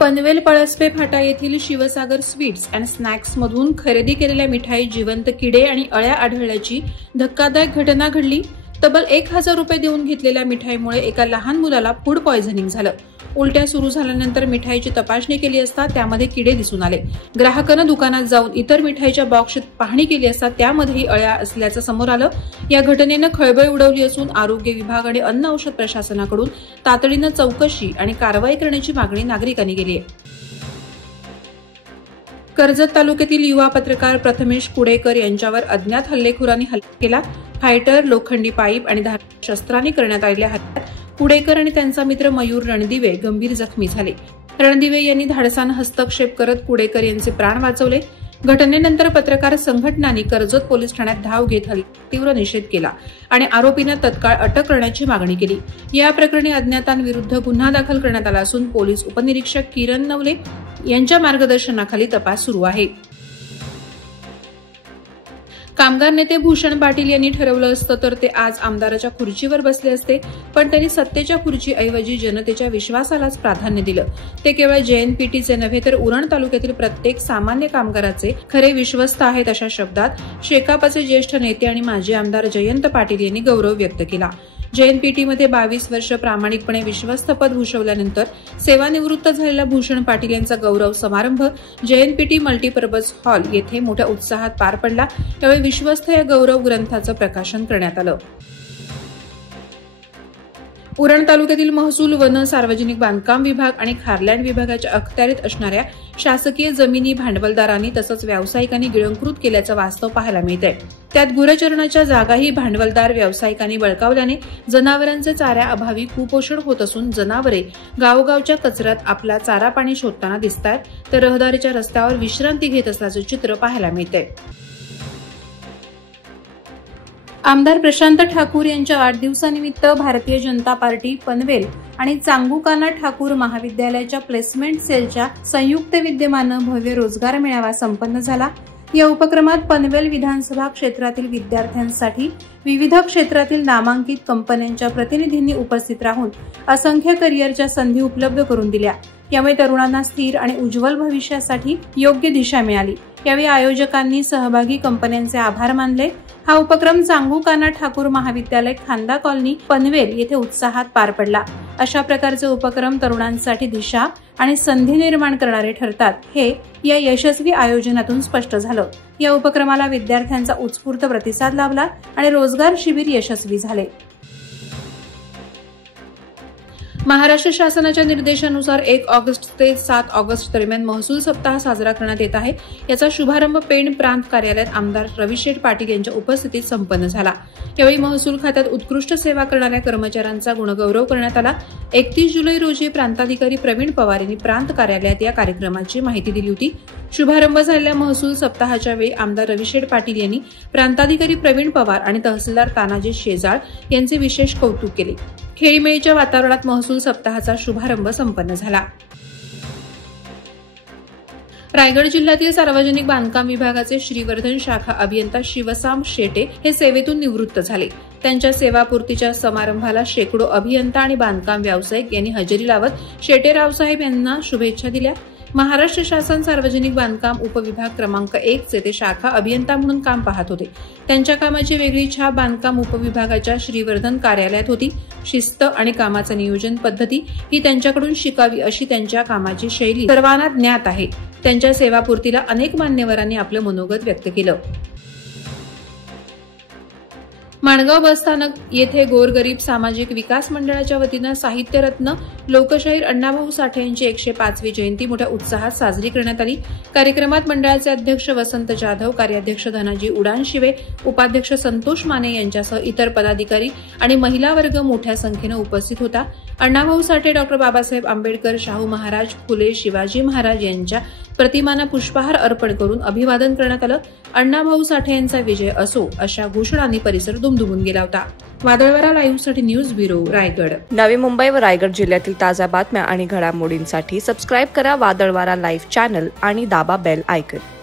पनवेल पळसपे फाटा येथील Shivsagar sweets and snacks मधून खरेदी केलेल्या मिठाई जिवंत किडे आणि अळ्या आढळल्याची धक्कादायक घटना घडली। तब्बल 1000 रुपये देऊन घेतलेल्या मिठाईमुळे एका लहान मुलाला फूड पॉयझनिंग झालं। उलट्या सुरू झाल्यानंतर मिठाईची तपासणी केली असता त्यामध्ये किडे दिसून आले। ग्राहकाने दुकानात जाऊन इतर मिठाईच्या बॉक्सची पाहणी केली असता त्यामध्येही अळ्या असल्याचं समोर आलं। या घटनेनं खळबळ उडवली असून आरोग्य विभाग आणि अन्न औषध प्रशासनाकडून तातडीनं चौकशी आणि कारवाई करण्याची मागणी नागरिकांनी केली आहे। कर्जत तालुक्यातील युवा पत्रकार प्रथमेश कुडेकर यांच्यावर अज्ञात हल्लेखोरांनी हल्ला केला। फायटर, लोखंडी पाईप आणि धारदार शस्त्रांनी करण्यात आलेल्या हल्ल्यात कुडेकर आणि त्यांचा मित्र मयूर रणदिवे गंभीर जखमी झाले। रणदिवे यांनी धाडसानं हस्तक्षेप करत कुडेकर यांचे प्राण वाचवले। घटनेनंतर पत्रकार संघटनांनी कर्जत पोलीस ठाण्यात धाव घेत तीव्र निषेध केला आणि आरोपींना तत्काळ अटक करण्याची मागणी केली। या प्रकरणी अज्ञातांविरुद्ध गुन्हा दाखल करण्यात आला असून पोलीस उपनिरीक्षक किरण नवले यांच्या मार्गदर्शनाखाली तपास सुरू आहे। कामगार नेते भूषण पाटील यांनी ठरवलं असतं तर ते आज आमदाराच्या खुर्चीवर बसले असते, पण त्यांनी सत्तेच्या खुर्चीऐवजी जनतेच्या विश्वासालाच प्राधान्य दिलं। ते केवळ JNPTचे नव्हे तर उरण तालुक्यातील प्रत्येक सामान्य कामगाराचे खरे विश्वस्त आहेत अशा शब्दात शेकापचे ज्येष्ठ नेते आणि माजी आमदार जयंत पाटील यांनी गौरव व्यक्त केला। JNPTमध्ये 22 वर्ष प्रामाणिकपणे विश्वस्त पद भूषवल्यानंतर सेवानिवृत्त झालेल्या भूषण पाटील यांचा गौरव समारंभ JNPT मल्टीपर्पज हॉल येथे मोठ्या उत्साहात पार पडला। त्यावेळी विश्वस्त या गौरव ग्रंथाचं प्रकाशन करण्यात आलं। उरण तालुक्यातील महसूल, वन, सार्वजनिक बांधकाम विभाग आणि खारलँड विभागाच्या अखत्यारीत असणाऱ्या शासकीय जमिनी भांडवलदारांनी तसंच व्यावसायिकांनी गिळंकृत केल्याचं वास्तव पाहायला मिळतंय। त्यात गुरचरणाच्या जागाही भांडवलदार व्यावसायिकांनी बळकावल्याने जनावरांचे चाऱ्याअभावी कुपोषण होत असून जनावरे गावोगावच्या कचऱ्यात आपला चारा पाणी शोधताना दिसतायत तर रहदारीच्या रस्त्यावर विश्रांती घेत असल्याचं चित्र पाहायला मिळतंय। आमदार प्रशांत ठाकूर यांच्या वाढदिवसानिमित्त भारतीय जनता पार्टी पनवेल आणि चांगुकाना ठाकूर महाविद्यालयाच्या प्लेसमेंट सेलच्या संयुक्त विद्यमानं भव्य रोजगार मेळावा संपन्न झाला। या उपक्रमात पनवेल विधानसभा क्षेत्रातील विद्यार्थ्यांसाठी विविध क्षेत्रातील नामांकित कंपन्यांच्या प्रतिनिधींनी उपस्थित राहून असंख्य करिअरच्या संधी उपलब्ध करून दिल्या। यामुळे तरुणांना स्थिर आणि उज्ज्वल भविष्यासाठी योग्य दिशा मिळाली। यावेळी आयोजकांनी सहभागी कंपन्यांचे आभार मानले। हा उपक्रम चांगुकाना ठाकूर महाविद्यालय, खांदा कॉलनी, पनवेल येथे उत्साहात पार पडला। अशा प्रकारचे उपक्रम तरुणांसाठी दिशा आणि संधी निर्माण करणारे ठरतात, हे या यशस्वी आयोजनातून स्पष्ट झालं। या उपक्रमाला विद्यार्थ्यांचा उत्स्फूर्त प्रतिसाद लाभला आणि रोजगार शिबिर यशस्वी झाले। महाराष्ट्र शासनाच्या निर्देशानुसार 1 ऑगस्ट ते 7 ऑगस्ट दरम्यान महसूल सप्ताह साजरा करण्यात येत आहे। याचा शुभारंभ पेण प्रांत कार्यालयात आमदार रविशेठ पाटील यांच्या उपस्थितीत संपन्न झाला। यावेळी महसूल खात्यात उत्कृष्ट सेवा करणाऱ्या कर्मचाऱ्यांचा गुणगौरव करण्यात आला। 31 जुलै रोजी प्रांताधिकारी प्रवीण पवार यांनी प्रांत कार्यालयात या कार्यक्रमाची माहिती दिली होती। शुभारंभ झालेल्या महसूल सप्ताहाच्या वेळी आमदार रविशेठ पाटील यांनी प्रांताधिकारी प्रवीण पवार आणि तहसीलदार तानाजी शेजाळ यांचे विशेष कौतुक केले। खेळीमेळीच्या वातावरणात महसूल सप्ताहाचा शुभारंभ संपन्न झाला। रायगड जिल्ह्यातील सार्वजनिक बांधकाम विभागाचे श्रीवर्धन शाखा अभियंता शिवसाम शेटे हे सेवेतून निवृत्त झाले। त्यांच्या सेवापूर्तीच्या समारंभाला शेकडो अभियंता आणि बांधकाम व्यावसायिक यांनी हजेरी लावत शेटे रावसाहेब यांना शुभेच्छा दिल्या। महाराष्ट्र शासन सार्वजनिक बांधकाम उपविभाग क्रमांक 1 चे ते शाखा अभियंता म्हणून काम पाहत होते। त्यांच्या कामाची वेगळी छाप बांधकाम उपविभागाच्या श्रीवर्धन कार्यालयात होती। शिस्त आणि कामाचं नियोजन पद्धती ही त्यांच्याकडून शिकावी अशी त्यांच्या कामाची शैली सर्वांना ज्ञात आहे। त्यांच्या सेवापूर्तीला अनेक मान्यवरांनी आपलं मनोगत व्यक्त केलं। माणगाव बसस्थानक येथे गोरगरीब सामाजिक विकास मंडळाच्या वतीनं साहित्यरत्न लोकशाहीर अण्णाभाऊ साठे यांची 105वी जयंती मोठ्या उत्साहात साजरी करण्यात आली। कार्यक्रमात मंडळाचे अध्यक्ष वसंत जाधव, कार्याध्यक्ष धनाजी उडानशिवे, उपाध्यक्ष संतोष माने यांच्यासह इतर पदाधिकारी आणि महिला वर्ग मोठ्या संख्येनं उपस्थित होता। अण्णाभाऊ साठे, डॉ. बाबासाहेब आंबेडकर, शाहू महाराज, फुले, शिवाजी महाराज यांच्या प्रतिमांना पुष्पहार अर्पण करून अभिवादन करण्यात आलं। अण्णाभाऊ साठे यांचा विजय असो अशा घोषणांनी परिसर दुमदुमून गेला होता। वादळवारा लाईव्हसाठी न्यूज ब्युरो, रायगड। नवी मुंबई व रायगड जिल्ह्यातील ताज्या बातम्या आणि घडामोडींसाठी सबस्क्राईब करा वादळवारा लाईव्ह चॅनल आणि दाबा बेल आयकॉन।